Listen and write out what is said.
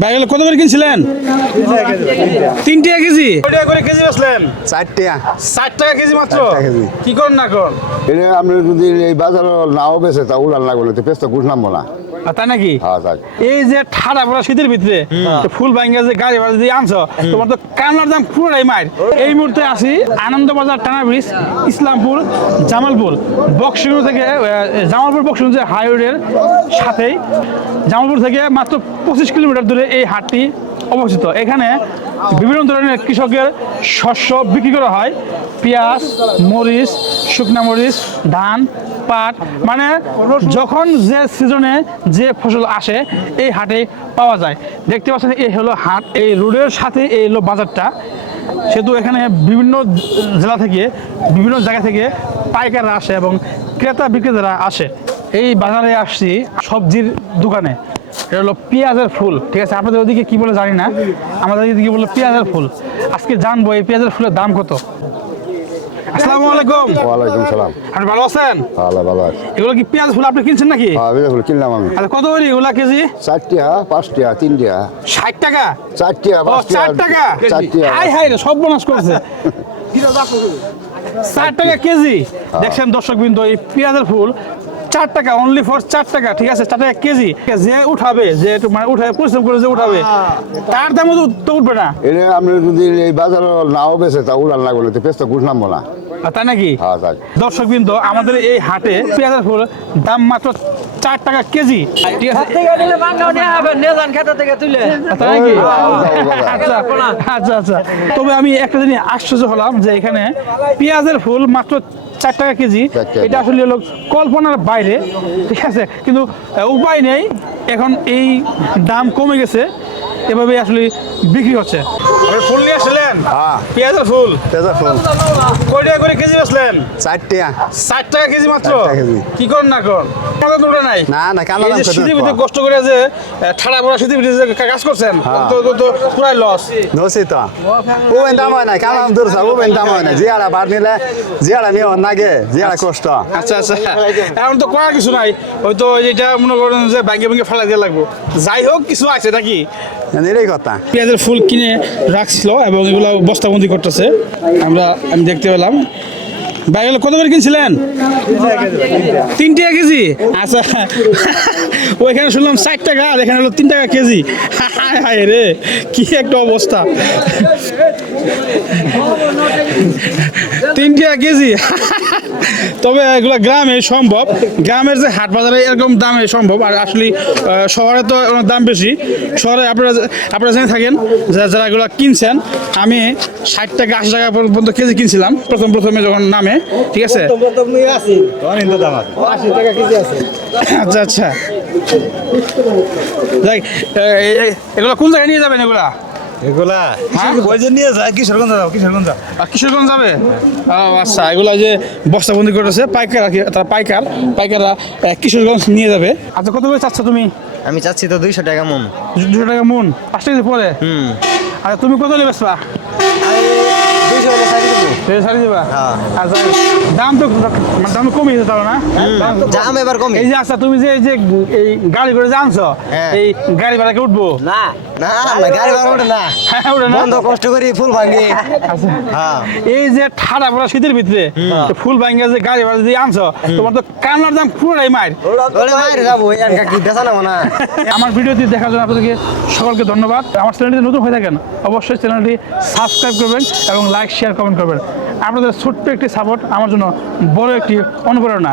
বাইগুলো কত করে কিনছিলেন? 3 টাকা কেজি। কত টাকা করে কেজি বেচলেন? 4 টাকা। 60 টাকা কেজি মাত্র। 4 টাকা কেজি। কি করেন না করেন? এটা আপনি যদি এই বাজারে নাও বেছে তা উলান লাগবে না, পেঁচটা কুছ নামবো না। তাই নাকি? হ্যাঁ তাই। এই যে ঠাড়া পড়া শীতের ভিতরে ফুল ভাঙ্গা যে গাড়ি ভাড়া দিয়ে আনছো, তোমার তো কামলার দাম পুরোটাই মার। এই মুহূর্তে আসি আনন্দবাজার টানা ব্রিজ, ইসলামপুর, জামালপুর বক্সিং থেকে জামালপুর বক্সিং যে হাইওয়ের সাথেই, জামালপুর থেকে মাত্র 25 কিলোমিটার দূরে এই হাটটি অবস্থিত। এখানে বিভিন্ন ধরনের কৃষকের শস্য বিক্রি করা হয়, পেঁয়াজ, মরিচ, শুকনা মরিচ, ধান, পাট, মানে যখন যে সিজনে যে ফসল আসে এই হাটে পাওয়া যায়। দেখতে পাচ্ছেন এই হলো হাট, এই রোডের সাথে এই হলো বাজারটা। সেহেতু এখানে বিভিন্ন জেলা থেকে বিভিন্ন জায়গা থেকে পাইকাররা আসে এবং ক্রেতা বিক্রেতারা আসে। এই বাজারে আসছি সবজির দোকানে, এটা হলো পেঁয়াজের ফুল, ঠিক আছে? আপনাদের ওদিকে কি বলে জানি না, আমাদের এদিকে বললো পেঁয়াজের ফুল। আজকে জানবো এই পেঁয়াজের ফুলের দাম কত। আসসালামু আলাইকুম। ওয়ালাইকুম সালাম। আপনি ভালো আছেন? ভালো আছে। এগুলো কি পেঁয়াজ ফুল আপনি কিনছেন নাকি? হ্যাঁ বেগুলো কিনলাম আমি। আচ্ছা, কত করে এগুলা কেজি? 4 টাকা, 5 টাকা, 3 টাকা। 60 টাকা? 4 টাকা, 5 টাকা। 4 টাকা? 4 টাকা। হাই হাই রে, সব বোনাস করেছে। 4 টাকা কেজি। দেখছেন দর্শকবৃন্দ, এই পেঁয়াজের ফুল 4 টাকা, অনলি ফর 4 টাকা, ঠিক আছে? 4 টাকা কেজি। যে উঠাবে, যে একটু মানে উঠাবে, পরিশ্রম করে যে উঠাবে, তার দাম তো উঠবে না। এটা আপনি যদি এই বাজারে নাও বেছে তা উলান লাগবে না, পেঁচটা কুছ নামবো না। তাই নাকি? হ্যাঁ তাই। দর্শকবৃন্দ, আমাদের এই হাটে পেঁয়াজের ফুল দাম মাত্র 4 টাকা কেজি, ঠিক আছে? তাই নাকি? আচ্ছা আচ্ছা আচ্ছা। তবে আমি একটা জিনিস আশ্চর্য হলাম যে এখানে পেঁয়াজের ফুল মাত্র 4 টাকা কেজি। 4 টাকা। এটা আসলে হলো কল্পনার বাইরে, ঠিক আছে? কিন্তু উপায় নেই, এখন এই দাম কমে গেছে, এভাবে আসলে বিক্রি হচ্ছে। ফুল নিয়ে আসলেন? হ্যাঁ। পেঁয়াজের ফুল পেঁচা ফুল কয় টাকা করে কেজি বেচলেন? 4 টাকা। 60 টাকা কেজি মাত্র। 4 টাকা কেজি। কি করেন না করেন? কাঁচা তো ওঠে নাই। না কালো এই দাম যে কত? শীতের ভিতরে কষ্ট করে যে ঠাড়া পড়া শীতের ভিতরে যে কাজ করছেন, তো পুরাই লস। দোষী তো ও দাম হয় না, কালো দূর সব ও দাম হয় না। জিয়ারা বার নিলে জিয়ারা নিয়ে নাগে, জিয়ারা কষ্ট। আচ্ছা আচ্ছা, এখন তো করার কিছু নাই, হয়তো যেটা মনে করেন যে ব্যাঙ্গে ব্যাঙ্গে ফেলা দিয়ে লাগবো। যাই হোক, কিছু আছে নাকি? এরই কথা। পেঁয়াজের ফুল কিনে রাখছিল এবং এগুলো বস্তাবন্দি করতেছে, আমি দেখতে পেলাম। বাইগুলো কত করে কিনছিলেন? 3 টাকা কেজি। আচ্ছা, ওইখানে শুনলাম 60 টাকা, আর এখানে হলো 3 টাকা কেজি। হায় হায় রে, কি একটা অবস্থা! 3 টাকা কেজি। তবে এগুলো গ্রামে সম্ভব, গ্রামের যে হাট বাজারে এরকম দামে সম্ভব। আর আসলে শহরে তো অনেক দাম বেশি। শহরে আপনারা জেনে থাকেন যারা এগুলো কিনছেন, আমি 60 টাকা 80 টাকা পর্যন্ত কেজি কিনছিলাম প্রথমে যখন নামে, ঠিক আছে? আচ্ছা আচ্ছা, যাই, এগুলো কোন জায়গায় নিয়ে যাবেন এগুলা? এগুলা নিয়ে যায় কিশোরগঞ্জ যাবে? আচ্ছা, এগুলা যে বস্তাবন্দি করেছে পাইকার, তারা পাইকাররা কিশোরগঞ্জ নিয়ে যাবে। আচ্ছা, কত করে চাচ্ছ তুমি? আমি চাচ্ছি তো 200 টাকা মন। 200 টাকা মন, 5 টাকা পরে। আচ্ছা, তুমি কত নেবে? 200 ছাড়ি দিবা? আচ্ছা, দাম তো কমে গেছে তাহলে না? দাম এবার কমে। এই যে আচ্ছা, তুমি যে এই গাড়ি করে যে আনছো, এই গাড়ি ভাড়া কে উঠবো? না গাড়ি ভাড়া ওঠে না, হ্যাঁ, ওঠে না? বন্ধ কষ্ট করি ফুল ভাঙি। আচ্ছা, হ্যাঁ। এই যে ঠাড়া পড়া শীতের ভিতরে ফুল ভাঙ্গা যে গাড়ি ভাড়া দিয়ে আনছো, তোমার তো কামলার দাম পুরোটাই মার। ওরে মাইরে যাবো, এনকা কি বেচা নেবো না। আমার ভিডিওটি দেখার জন্য আপনাদেরকে সকলকে ধন্যবাদ। আমার চ্যানেলটি নতুন হয়ে থাকেন, অবশ্যই চ্যানেলটি সাবস্ক্রাইব করবেন এবং লাইক শেয়ার কমেন্ট করবেন। আপনাদের ছোট্ট একটি সাপোর্ট আমার জন্য বড় একটি অনুপ্রেরণা।